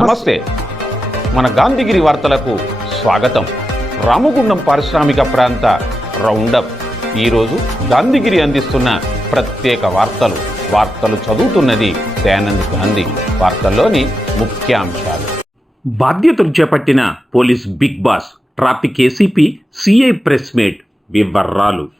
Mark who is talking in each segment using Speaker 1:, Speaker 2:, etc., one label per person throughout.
Speaker 1: నమస్తే. మన గాంధీగిరి వార్తలకు స్వాగతం. రామగుండం పారిశ్రామిక ప్రాంత రౌండప్. ఈరోజు గాంధీగిరి అందిస్తున్న ప్రత్యేక వార్తలు. వార్తలు చదువుతున్నది దయానంద్ గాంధీ. వార్తల్లోని ముఖ్యాంశాలు. బాధ్యతలు చేపట్టిన police big boss. Traffic ACP CI press meet. వివరాలు.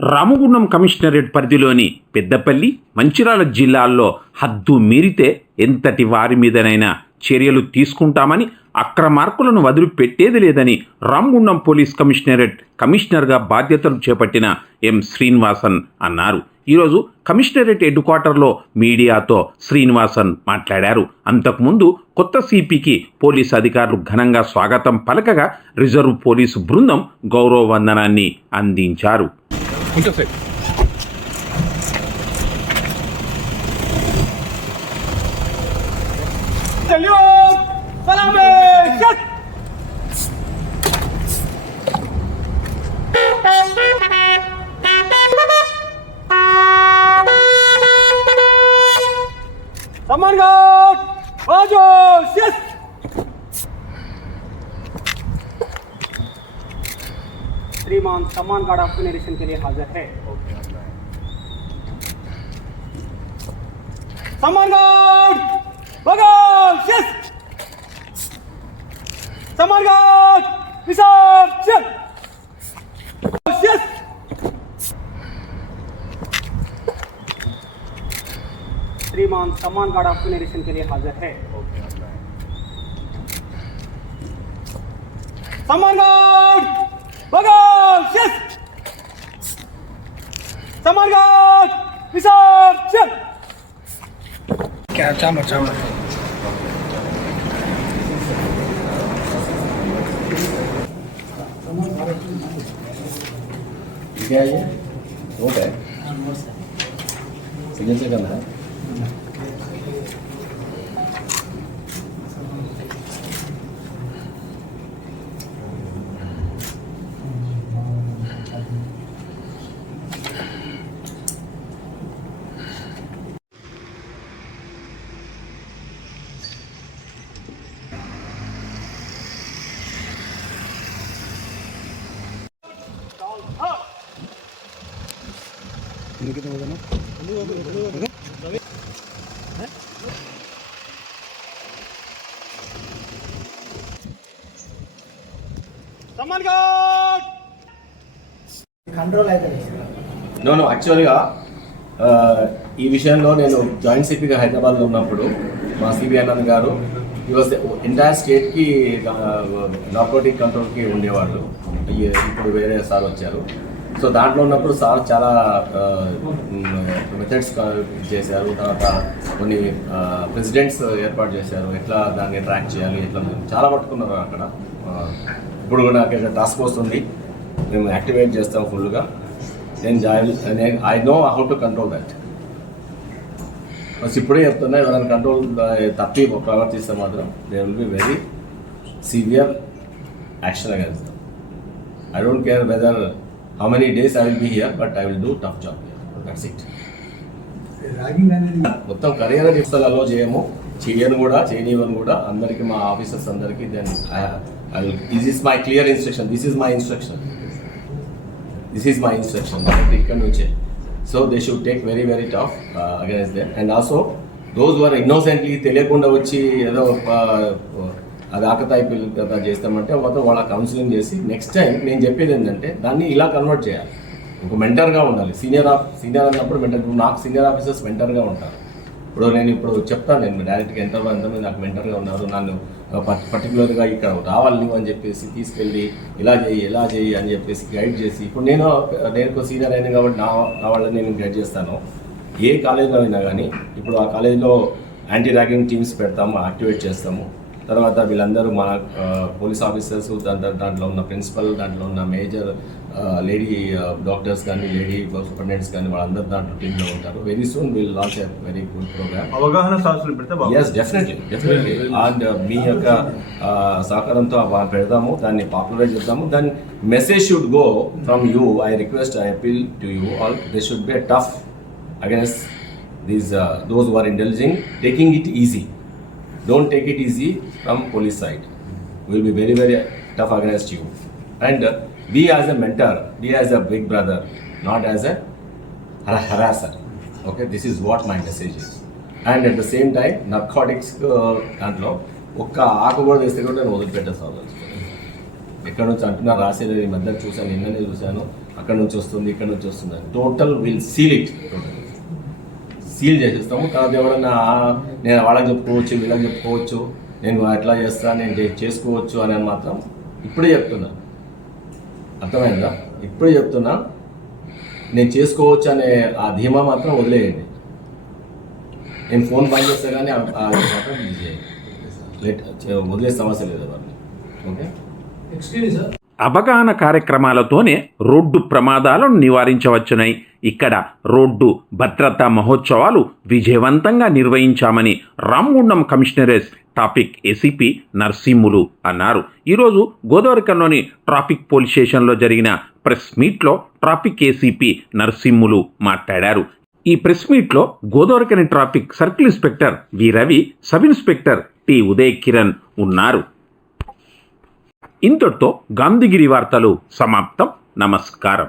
Speaker 1: Ramagundam commissionerate పరిధిలోని పెద్దపల్లి మంచిరాల జిల్లాల్లో హద్దు మీరితే ఎంతటి వారి మీదనైనా చర్యలు తీసుకుంటామని అక్రమార్కులను వదిలిపెట్టేది లేదని రామగుండం పోలీస్ కమిషనరేట్ కమిషనర్గా బాధ్యతలు చేపట్టిన ఎం శ్రీనివాసన్ అన్నారు. ఈరోజు కమిషనరేట్ హెడ్ క్వార్టర్లో మీడియాతో శ్రీనివాసన్ మాట్లాడారు. అంతకుముందు కొత్త సిపికి పోలీస్ అధికారులు ఘనంగా స్వాగతం పలకగా రిజర్వ్ పోలీసు బృందం గౌరవ వందనాన్ని అందించారు. Escúchase.
Speaker 2: ¡Señor! ¡Salame! ¡Vaya! श्रीमान सम्मान कार्ड आपके निरीक्षण के लिए हाजिर है। सम्मान घाट बगल सम्मान घाट विसर्ज यस श्रीमान सम्मान कार्ड आपके निरीक्षण के लिए हाजिर है। सम्मान card Bagaj! Yes! Samargaj! Nisar! Yes!
Speaker 3: क्या चम्मच चम्मच
Speaker 4: क्या ये रोड है हाँ, सिग्नल करना है
Speaker 2: ఎందుకంటే
Speaker 4: నో యాక్చువల్గా ఈ విషయంలో నేను జాయింట్ సిపిగా హైదరాబాద్లో ఉన్నప్పుడు మా సిబి ఆనంద్ గారు uh, ఈ వాజ్ ఎంటైర్ స్టేట్కి నార్కోటిక్ కంట్రోల్కి ఉండేవాళ్ళు. ఇప్పుడు వేరే సార్ వచ్చారు. సో దాంట్లో ఉన్నప్పుడు సార్ చాలా మెథడ్స్ చేశారు. తర్వాత కొన్ని ప్రెసిడెంట్స్ ఏర్పాటు చేశారు. ఎట్లా దాన్ని ట్రాక్ చేయాలి ఎట్లా చాలా పట్టుకున్నారు అక్కడ. ఇప్పుడు కూడా నాకు టాస్క్ ఫోర్స్ ఉంది. మేము యాక్టివేట్ చేస్తాం ఫుల్గా నేను జాయిన్ నేను I know how to control that first ఇప్పుడే చెప్తున్నా ఎవరైనా కంట్రోల్ తప్పి ప్రవర్తిస్తే మాత్రం they will be very severe action against I don't care whether how many days I will be here but I will do tough job that's it మొత్తం career స్థలాల్లో చేయము. చేయను కూడా చేయనివ్వను కూడా. అందరికీ మా ఆఫీసర్స్ అందరికీ then this is my clear instruction this is my instruction this is my instruction ఇక్కడ నుంచే. So they should take very very tough against them and also those were innocently తెలియకుండా వచ్చి ఏదో uh, అది ఆకతాయి పిల్లలు కదా చేస్తామంటే ఒక వాళ్ళ కౌన్సిలింగ్ చేసి నెక్స్ట్ టైం నేను చెప్పేది ఏంటంటే దాన్ని ఇలా కన్వర్ట్ చేయాలి. ఒక మెంటర్గా ఉండాలి. సీనియర్ ఆఫ్ సీనియర్ అన్నప్పుడు మెంటర్ ఇప్పుడు నాకు సీనియర్ ఆఫీసర్స్ మెంటర్గా ఉంటారు. ఇప్పుడు నేను ఇప్పుడు చెప్తాను నేను డైరెక్ట్గా ఎంత ఎంతమంది నాకు మెంటర్గా ఉన్నారు నన్ను పర్టికులర్గా ఇక్కడ రావాలి నువ్వు అని చెప్పేసి తీసుకెళ్ళి ఇలా చేయి ఇలా చేయి అని చెప్పేసి గైడ్ చేసి ఇప్పుడు నేను నేను సీనియర్ అయినా కాబట్టి నా నా వాళ్ళని నేను గైడ్ చేస్తాను. ఏ కాలేజీలో అయినా కానీ ఇప్పుడు ఆ కాలేజీలో యాంటీ ర్యాగింగ్ టీమ్స్ పెడతాము యాక్టివేట్ చేస్తాము. తర్వాత వీళ్ళందరూ మన పోలీస్ ఆఫీసర్స్ దాంట్లో ఉన్న ప్రిన్సిపల్ దాంట్లో ఉన్న మేజర్ లేడీ డాక్టర్స్ కానీ లేడీ సూపరింటెండెంట్స్ కానీ వాళ్ళందరూ దాంట్లో టీంలో ఉంటారు. Very soon will launch very good programme
Speaker 5: అవగాహన పెడితే
Speaker 4: ఎస్ డెఫినెట్లీ డెఫినెట్లీ అండ్ మీ యొక్క సహకారంతో పెడదాము దాన్ని పాపులరైజ్ చేద్దాము. దాని message should go from you I request I appeal to you all they should be tough against these those are indulging taking it easy don't take it easy from police side will be very very tough against you and be as a mentor be as a big brother not as a harasser okay this is what my message and at the same time narcotics దాంట్లో ఒక్క ఆకు కూడా తెస్తే కూడా నేను వదిలిపెట్టేస్తాను ఎక్కడ నుంచి అంటున్నా రాసేది ఈ మధ్య చూశాను నిన్ననే చూశాను. అక్కడ నుంచి వస్తుంది ఇక్కడ నుంచి వస్తుంది. Total will seal it seal చేసేస్తాము. తర్వాత ఎవరన్నా "ఆ, నేను వాళ్ళకి చెప్పుకోవచ్చు వీళ్ళకి చెప్పుకోవచ్చు నేను ఎట్లా చేస్తా నేను చేసుకోవచ్చు అని మాత్రం ఇప్పుడే చెప్తున్నా. అర్థమైందా? ఇప్పుడే చెప్తున్నా నేను చేసుకోవచ్చు అనే ఆ ధీమా మాత్రం వదిలేయండి. నేను ఫోన్ బంద్ చేస్తే కానీ మాత్రం లెట్ వదిలే సమస్య లేదు ఎవరిని. ఓకే?
Speaker 1: అవగాహన కార్యక్రమాలతోనే రోడ్డు ప్రమాదాలను నివారించవచ్చునై. ఇక్కడ రోడ్డు భద్రతా మహోత్సవాలు విజయవంతంగా నిర్వహించామని Ramagundam commissionerate traffic ACP Narsimhulu అన్నారు. ఈరోజు గోదావరికంలోని ట్రాఫిక్ పోలీస్ స్టేషన్లో జరిగిన ప్రెస్ మీట్లో ట్రాఫిక్ ఏసీపీ నర్సింహులు మాట్లాడారు. ఈ ప్రెస్ మీట్లో Godavarikhani traffic circle inspector V Ravi sub inspector T Uday Kiran ఉన్నారు. ఇంతటితో గాంధీగిరి వార్తలు సమాప్తం. నమస్కారం.